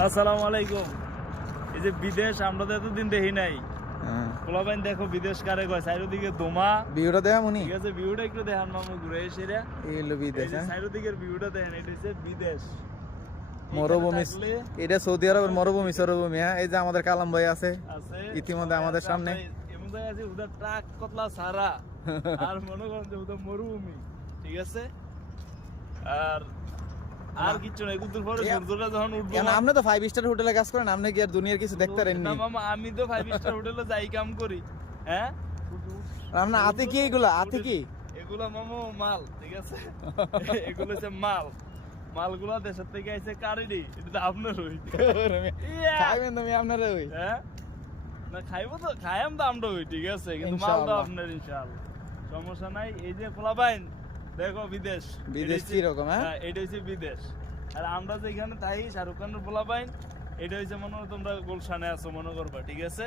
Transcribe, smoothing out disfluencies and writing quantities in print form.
আসসালামু আলাইকুম। এই যে বিদেশ আমরা তো এতদিন দেখি নাই, পোলাপাইন দেখো বিদেশ কারে কয়, চারিদিকে দোমা ভিউটা দেখা মনি, ঠিক আছে, ভিউটা একটু দেখান মামু ঘুরে এসে রে। এই হলো বিদেশ। চারিদিকের ভিউটা দেখেন, এটা হচ্ছে বিদেশ, মরুভূমি, এটা সৌদি আরবের মরুভূমি সরুভূমি। হ্যাঁ, এই যে আমাদের কালাম ভাই আছে ইতিমধ্যে আমাদের সামনে। উদার ট্রাক কতলা সারা আর মনে করেন যে উদার মরুভূমি, ঠিক আছে। আর কিচ্ছু নাই, কুতুর পরে সূর্যটা যখন উঠবো। আপনি তো 5 স্টার হোটেলে কাজ করেন, আপনি কি আর দুনিয়ার কিছু দেখতে পারেননি? না মামা, আমি তো 5 স্টার হোটেলে যাই কাম করি। হ্যাঁ, আপনার হাতে কি এগুলা? হাতে কি এগুলা মামু? মাল, ঠিক আছে। এগুলো হচ্ছে মাল, মালগুলা দেশের থেকে আইছে কারিডি। এটা তো আপনার হই, খাইবেন তুমি আপনারা ওই। হ্যাঁ না, খাইবো তো, খাইম তো আমরা হই, ঠিক আছে, কিন্তু মাল তো আপনার ইনশাআল্লাহ, সমস্যা নাই। এই যে পোলাপাইন দেখো বিদেশ, বিদেশ কি রকম? হ্যাঁ, এটা হচ্ছে বিদেশ। আর আমরা যেখানে তাই শাহরুখ খানের পোলাপাইন, এটা হচ্ছে মনে হয় তোমরা গুলশানে আছো মনে করবা, ঠিক আছে।